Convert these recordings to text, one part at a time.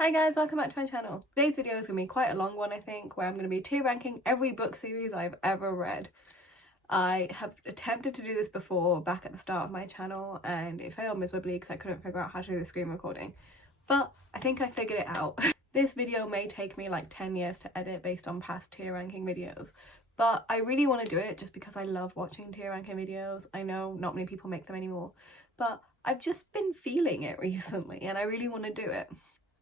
Hi guys, welcome back to my channel. Today's video is going to be quite a long one, I think, where I'm going to be tier ranking every book series I've ever read. I have attempted to do this before back at the start of my channel and it failed miserably because I couldn't figure out how to do the screen recording. But I think I figured it out. This video may take me like 10 years to edit based on past tier ranking videos, but I really want to do it just because I love watching tier ranking videos. I know not many people make them anymore, but I've just been feeling it recently and I really want to do it.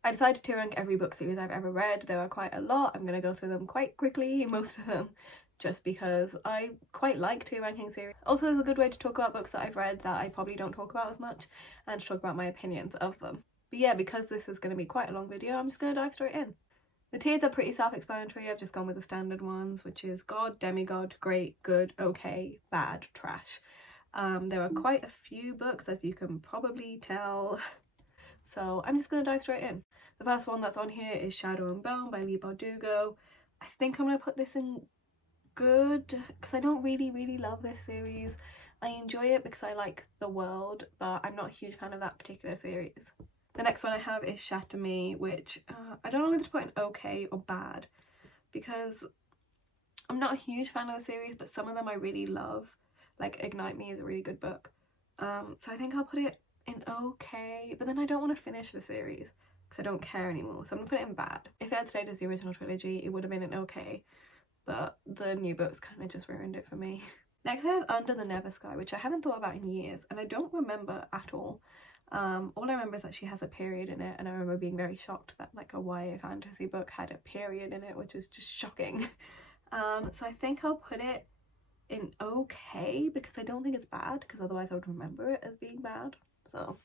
I decided to rank every book series I've ever read. There are quite a lot. I'm going to go through them quite quickly, most of them, just because I quite like tier ranking series. Also, it's a good way to talk about books that I've read that I probably don't talk about as much and to talk about my opinions of them. But yeah, because this is going to be quite a long video, I'm just going to dive straight in. The tiers are pretty self-explanatory. I've just gone with the standard ones, which is God, demigod, great, good, okay, bad, trash. There are quite a few books, as you can probably tell, so I'm just going to dive straight in. The first one that's on here is Shadow and Bone by Leigh Bardugo. I think I'm going to put this in good because I don't really love this series. I enjoy it because I like the world, but I'm not a huge fan of that particular series. The next one I have is Shatter Me, which I don't know whether to put in okay or bad because I'm not a huge fan of the series, but some of them I really love. Like Ignite Me is a really good book. So I think I'll put it in okay, but then I don't want to finish the series because I don't care anymore, so I'm gonna put it in bad. If it had stayed as the original trilogy, it would have been an okay, but the new books kind of just ruined it for me. Next I have Under the Never Sky, which I haven't thought about in years and I don't remember at all. All I remember is that she has a period in it, and I remember being very shocked that like a YA fantasy book had a period in it, which is just shocking. So I think I'll put it in okay because I don't think it's bad, because otherwise I would remember it as being bad. So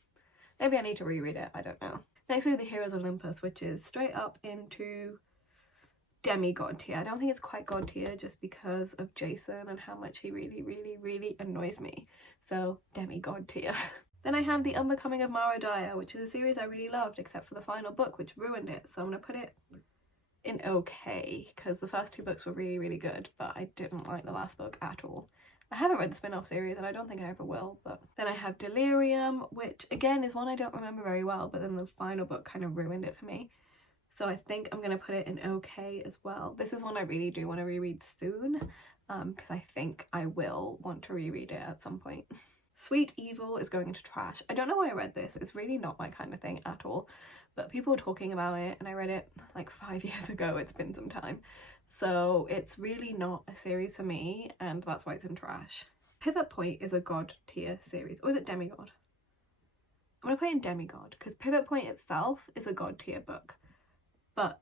maybe I need to reread it, I don't know. Next we have The Heroes Olympus, which is straight up into demigod tier. I don't think it's quite god tier just because of Jason and how much he really annoys me. So demigod tier. Then I have The Unbecoming of Mara Dyer, which is a series I really loved except for the final book, which ruined it. So I'm going to put it in okay because the first two books were really good, but I didn't like the last book at all. I haven't read the spin-off series and I don't think I ever will. But then I have Delirium, which again is one I don't remember very well, but then the final book kind of ruined it for me. So I think I'm going to put it in okay as well. This is one I really do want to reread soon because I think I will want to reread it at some point. Sweet Evil is going into trash. I don't know why I read this. It's really not my kind of thing at all, but people were talking about it and I read it like 5 years ago. It's been some time. So it's really not a series for me and that's why it's in trash. Pivot Point is a god tier series. Or is it demigod? I'm going to put it in demigod because Pivot Point itself is a god tier book. But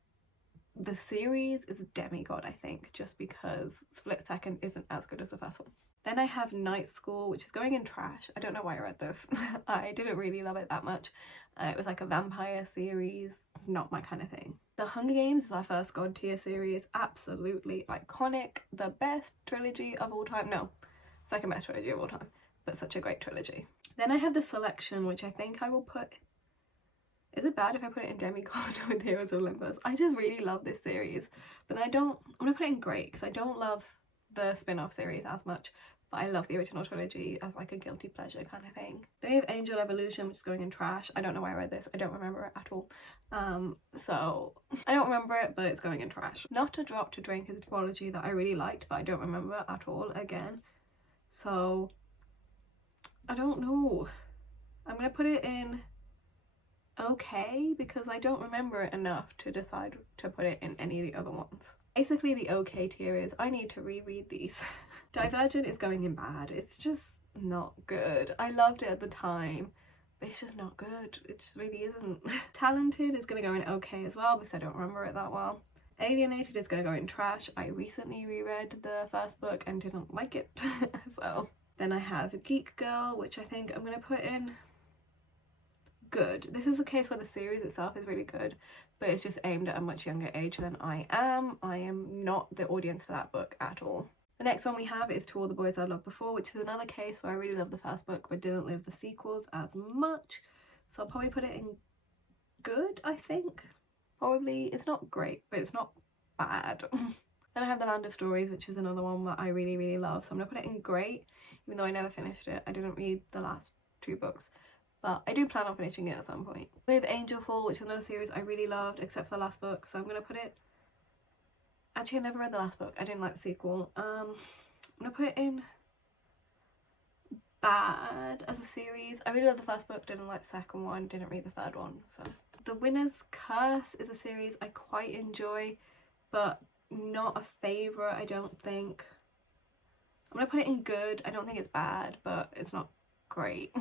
the series is a demigod, I think, just because Split Second isn't as good as the first one. Then I have Night School, which is going in trash. I don't know why I read this. I didn't really love it that much. It was like a vampire series. It's not my kind of thing. The Hunger Games is our first god tier series. Absolutely iconic. The best trilogy of all time. No, second best trilogy of all time, but such a great trilogy. Then I have The Selection, which I think I will put... Is it bad if I put it in demigod with Heroes of Olympus? I just really love this series, but then I'm gonna put it in great because I don't love the spin-off series as much, but I love the original trilogy as like a guilty pleasure kind of thing. Then we have Angel Evolution, which is going in trash. I don't know why I read this. I don't remember it at all. So I don't remember it, but it's going in trash. Not a Drop to Drink is a duology that I really liked, but I don't remember at all again. So I don't know. I'm gonna put it in okay because I don't remember it enough to decide to put it in any of the other ones. Basically the okay tier is I need to reread these. Divergent is going in bad. It's just not good. I loved it at the time, but it's just not good. It just really isn't. Talented is going to go in okay as well because I don't remember it that well. Alienated is going to go in trash. I recently reread the first book and didn't like it. So then I have Geek Girl, which I think I'm going to put in good. This is a case where the series itself is really good, but it's just aimed at a much younger age than I am. I am not the audience for that book at all. The next one we have is To All the Boys I Loved Before, which is another case where I really loved the first book but didn't love the sequels as much. So I'll probably put it in good, I think. Probably, it's not great, but it's not bad. Then I have The Land of Stories, which is another one that I really love. So I'm going to put it in great, even though I never finished it. I didn't read the last two books. but I do plan on finishing it at some point. We have Angel Fall, which is another series I really loved except for the last book, so I'm gonna put it... Actually, I never read the last book. I didn't like the sequel. I'm gonna put it in bad as a series. I really love the first book, didn't like the second one, didn't read the third one. So The Winner's Curse is a series I quite enjoy, but not a favourite, I don't think. I'm gonna put it in good. I don't think it's bad, but it's not great.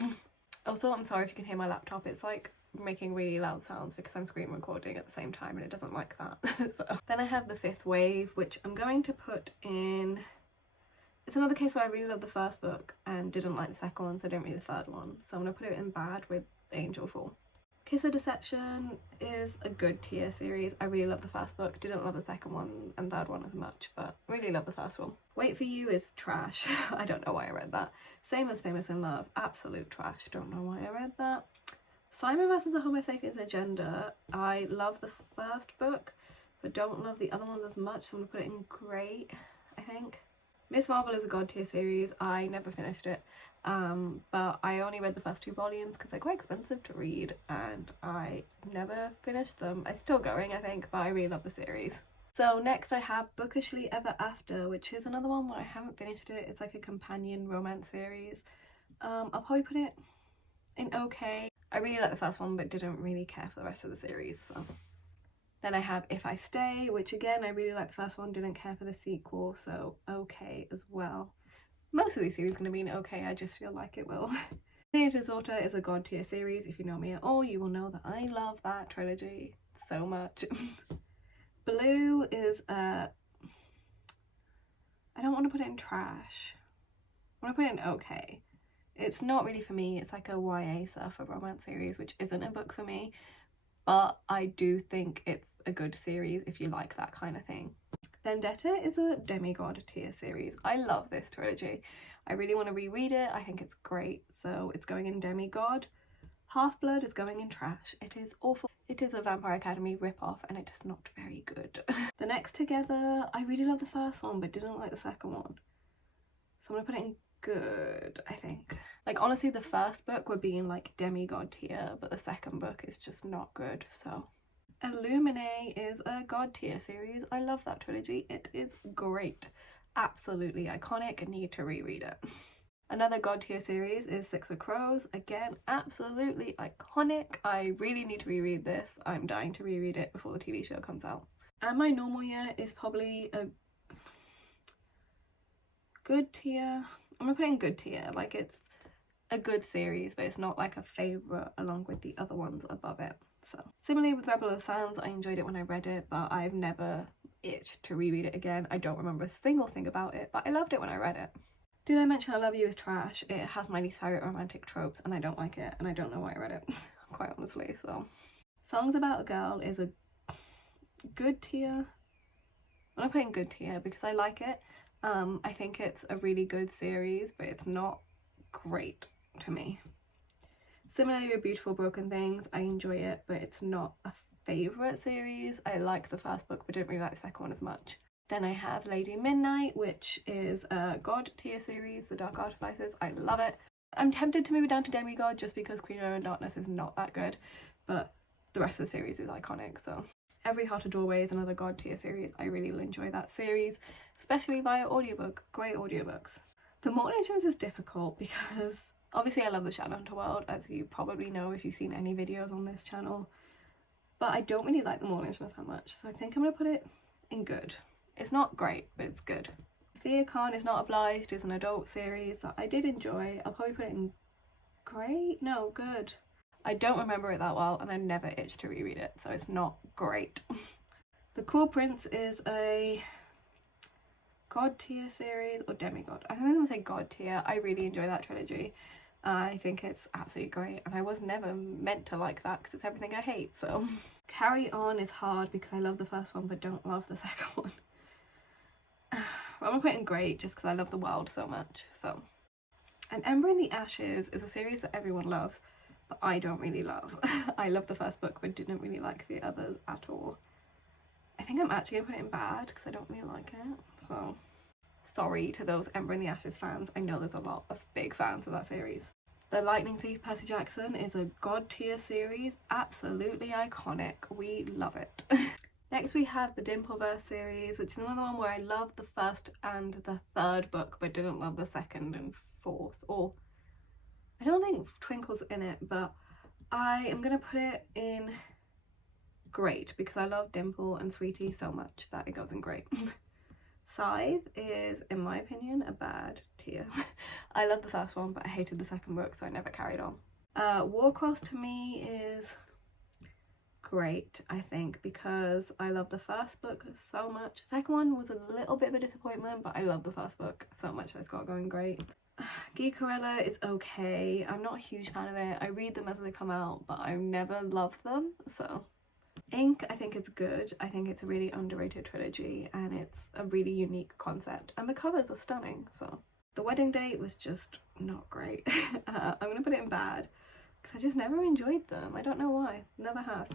Also, I'm sorry if you can hear my laptop. It's like making really loud sounds because I'm screen recording at the same time and it doesn't like that. So then I have The Fifth Wave, which I'm going to put in... It's another case where I really loved the first book and didn't like the second one, so I didn't read the third one. So I'm gonna put it in bad with Angel Fall. Kiss of Deception is a good tier series. I really love the first book, didn't love the second one and third one as much, but really love the first one. Wait for You is trash. I don't know why I read that. Same as Famous in Love, absolute trash. Don't know why I read that. Simon vs. the Homo Sapiens Agenda, I love the first book, but don't love the other ones as much, so I'm gonna put it in great, I think. Miss Marvel is a god tier series. I never finished it, but I only read the first 2 volumes because they're quite expensive to read and I never finished them. It's still going, I think, but I really love the series. So next I have Bookishly Ever After, which is another one where I haven't finished it. It's like a companion romance series. I'll probably put it in okay. I really like the first one but didn't really care for the rest of the series, so. Then I have If I Stay, which again, I really like the first one, didn't care for the sequel, so okay as well. Most of these series are going to be an okay, I just feel like it will. Theatre's Daughter is a god tier series. If you know me at all, you will know that I love that trilogy so much. Blue is I don't want to put it in trash. I want to put it in okay. It's not really for me. It's like a YA surfer romance series, which isn't a book for me. But I do think it's a good series if you like that kind of thing. Vendetta is a demigod tier series. I love this trilogy. I really want to reread it. I think it's great. So it's going in demigod. Half-Blood is going in trash. It is awful. It is a Vampire Academy ripoff and it is not very good. The Next Together, I really love the first one but didn't like the second one. So I'm gonna put it in good, I think. Like honestly, the first book would be in like demigod tier, but the second book is just not good, so. Illuminae is a god tier series. I love that trilogy. It is great. Absolutely iconic. Need to reread it. Another god tier series is Six of Crows. Again, absolutely iconic. I really need to reread this. I'm dying to reread it before the TV show comes out. And My Normal Year is probably a good tier. I'm gonna put it in good tier. Like it's a good series, but it's not like a favourite along with the other ones above it. So similarly with Rebel of the Sands, I enjoyed it when I read it, but I've never itched to reread it again. I don't remember a single thing about it, but I loved it when I read it. Did I mention I Love You is trash? It has my least favourite romantic tropes and I don't like it, and I don't know why I read it, quite honestly. So Songs About a Girl is a good tier. I'm gonna put it in good tier because I like it. I think it's a really good series, but it's not great to me. Similarly with Beautiful Broken Things, I enjoy it, but it's not a favourite series. I like the first book, but didn't really like the second one as much. Then I have Lady Midnight, which is a god tier series, The Dark Artifices. I love it. I'm tempted to move it down to demigod just because Queen of Darkness is not that good, but the rest of the series is iconic, so. Every Heart a Doorway is another god tier series. I really enjoy that series, especially via audiobook. Great audiobooks. The Mortal Instruments is difficult because obviously I love the Shadowhunter world, as you probably know if you've seen any videos on this channel, but I don't really like the Mortal Instruments that much, so I think I'm gonna put it in good. It's not great, but it's good. Thea Khan is Not Obliged is an adult series that I did enjoy. I'll probably put it in great? No, good. I don't remember it that well and I never itched to reread it, so it's not great. The Cruel Prince is a god tier series, or demigod. I think I'm gonna say god tier. I really enjoy that trilogy. I think it's absolutely great and I was never meant to like that because it's everything I hate, so. Carry On is hard because I love the first one but don't love the second one. I'm gonna put it in great just because I love the world so much, so. And Ember in the Ashes is a series that everyone loves, but I don't really love. I love the first book but didn't really like the others at all. I think I'm actually gonna put it in bad because I don't really like it, so. Sorry to those Ember in the Ashes fans. I know there's a lot of big fans of that series. The Lightning Thief Percy Jackson is a god tier series, absolutely iconic, we love it. Next we have the Dimpleverse series, which is another one where I loved the first and the third book but didn't love the second and fourth, or I don't think Twinkle's in it, but I am going to put it in great because I love Dimple and Sweetie so much that it goes in great. Scythe is, in my opinion, a bad tier. I love the first one but I hated the second book, so I never carried on. Warcross to me is great, I think, because I love the first book so much. Second one was a little bit of a disappointment, but I love the first book so much that it's got going great. Geekerella is okay. I'm not a huge fan of it. I read them as they come out, but I've never loved them, so. Ink I think is good. I think it's a really underrated trilogy and it's a really unique concept and the covers are stunning, so. The Wedding Date was just not great. I'm gonna put it in bad because I just never enjoyed them. I don't know why. Never have.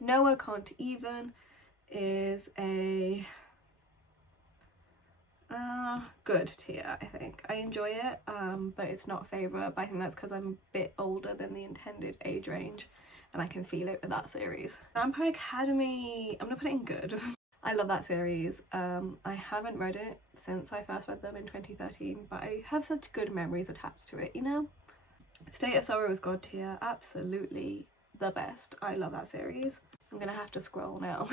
Noah Can't Even is a good tier, I think. I enjoy it, but it's not a favourite, but I think that's because I'm a bit older than the intended age range and I can feel it with that series. Vampire Academy, I'm gonna put it in good. I love that series. I haven't read it since I first read them in 2013, but I have such good memories attached to it, you know? State of Sorrow is god tier, absolutely the best. I love that series. I'm gonna have to scroll now.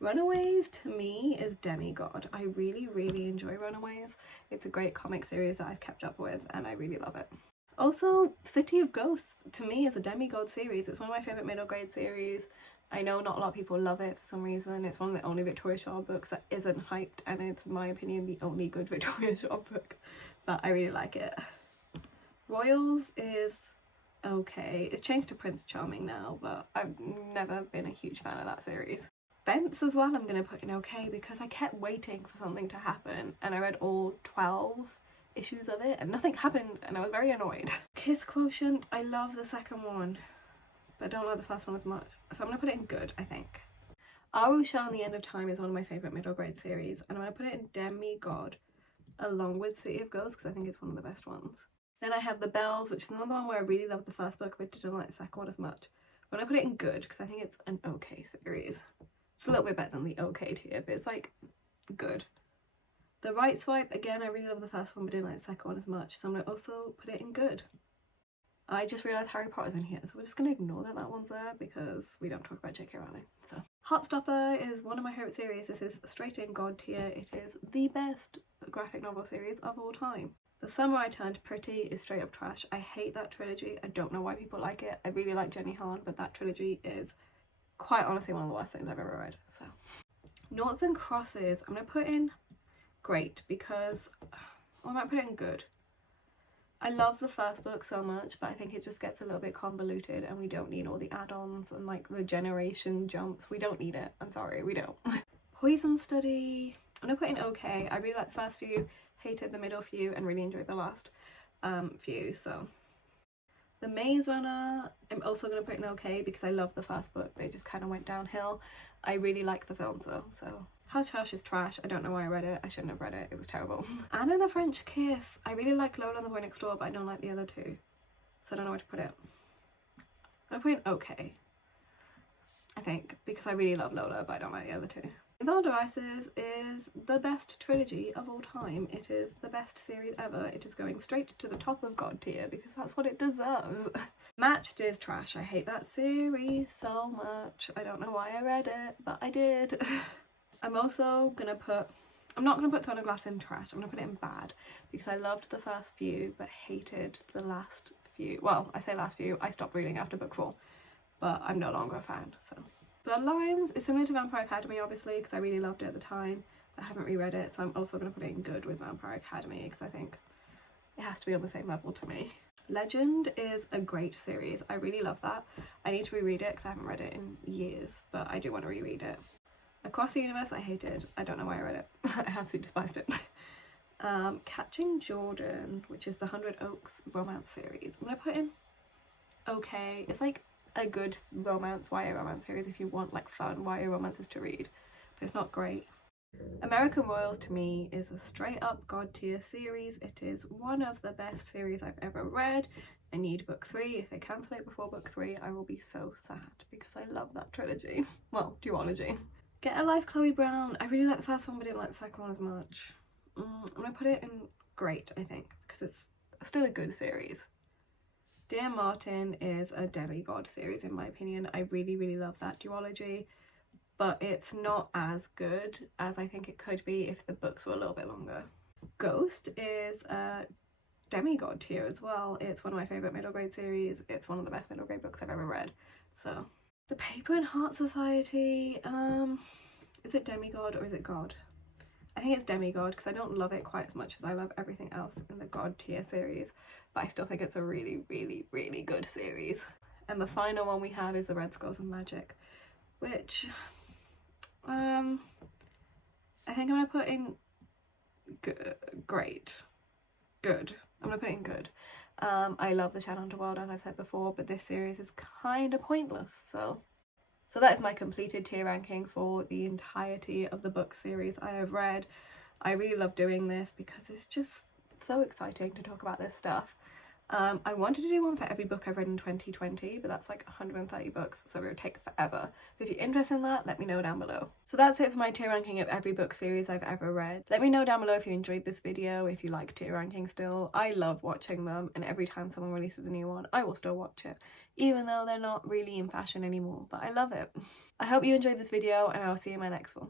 Runaways to me is demigod. I really enjoy Runaways. It's a great comic series that I've kept up with and I really love it. Also, City of Ghosts to me is a demigod series. It's one of my favourite middle grade series. I know not a lot of people love it for some reason. It's one of the only Victoria Shaw books that isn't hyped and it's, in my opinion, the only good Victoria Shaw book, but I really like it. Royals is okay. It's changed to Prince Charming now, but I've never been a huge fan of that series. Fence as well I'm going to put in okay because I kept waiting for something to happen and I read all 12 issues of it and nothing happened and I was very annoyed. Kiss Quotient, I love the second one but I don't like the first one as much, so I'm going to put it in good, I think. Arusha and the End of Time is one of my favourite middle grade series and I'm going to put it in demigod along with City of Ghosts because I think it's one of the best ones. Then I have The Bells, which is another one where I really loved the first book but didn't like the second one as much. But I put it in good because I think it's an okay series. It's a little bit better than the okay tier, but it's like good. The Right Swipe, again, I really love the first one but didn't like the second one as much, so I'm going to also put it in good. I just realised Harry Potter's in here, so we're just going to ignore that one's there because we don't talk about J.K. Rowling. So Heartstopper is one of my favourite series. This is straight in god tier. It is the best graphic novel series of all time. The Summer I Turned Pretty is straight up trash. I hate that trilogy. I don't know why people like it. I really like Jenny Han, but that trilogy is quite honestly one of the worst things I've ever read. So Noughts and Crosses, I'm going to put in great because I might put it in good. I love the first book so much, but I think it just gets a little bit convoluted and we don't need all the add-ons and like the generation jumps. We don't need it. I'm sorry, we don't. Poison Study, I'm going to put in okay. I really like the first few, hated the middle few and really enjoyed the last few, so. The Maze Runner, I'm also going to put in okay because I love the first book, but it just kind of went downhill. I really like the films though, so. Hush Hush is trash. I don't know why I read it. I shouldn't have read it. It was terrible. Anne and the French Kiss. I really like Lola and the Boy Next Door, but I don't like the other two. So I don't know where to put it. I'm put in okay, I think, because I really love Lola, but I don't like the other two. Invalid Devices is the best trilogy of all time. It is the best series ever. It is going straight to the top of god tier because that's what it deserves. Matched is trash. I hate that series so much. I don't know why I read it, but I did. I'm also gonna put, I'm not gonna put Throne of Glass in trash, I'm gonna put it in bad because I loved the first few but hated the last few. Well, I say last few, I stopped reading after book 4, but I'm no longer a fan, so. Bloodlines is similar to Vampire Academy obviously because I really loved it at the time, but I haven't reread it, so I'm also gonna put it in good with Vampire Academy because I think it has to be on the same level to me. Legend is a great series, I really love that. I need to reread it because I haven't read it in years, but I do want to reread it. Across the Universe I hated. I don't know why I read it. I absolutely despised it. Catching Jordan, which is the 100 Oaks romance series. I'm going to put in okay. It's like a good romance, YA romance series if you want like fun YA romances to read. But it's not great. American Royals to me is a straight up god tier series. It is one of the best series I've ever read. I need book 3. If they cancel it before book 3, I will be so sad because I love that trilogy. Well, duology. Get a Life, Chloe Brown. I really like the first one but didn't like the second one as much. I'm gonna put it in great, I think, because it's still a good series. Dear Martin is a demigod series in my opinion. I really love that duology, but it's not as good as I think it could be if the books were a little bit longer. Ghost is a demigod tier as well. It's one of my favourite middle grade series. It's one of the best middle grade books I've ever read. So The Paper and Heart Society, is it demigod or is it god? I think it's demigod because I don't love it quite as much as I love everything else in the god tier series, but I still think it's a really good series. And the final one we have is The Red Scrolls of Magic, which I think I'm gonna put in great. Good. I'm gonna put it in good. I love the Shadowhunter world, as I've said before, but this series is kind of pointless, so that is my completed tier ranking for the entirety of the book series I have read. I really love doing this because it's just so exciting to talk about this stuff. I wanted to do one for every book I've read in 2020, but that's like 130 books, so it would take forever. But if you're interested in that, let me know down below. So that's it for my tier ranking of every book series I've ever read. Let me know down below if you enjoyed this video, if you like tier ranking still. I love watching them, and every time someone releases a new one, I will still watch it, even though they're not really in fashion anymore, but I love it. I hope you enjoyed this video, and I'll see you in my next one.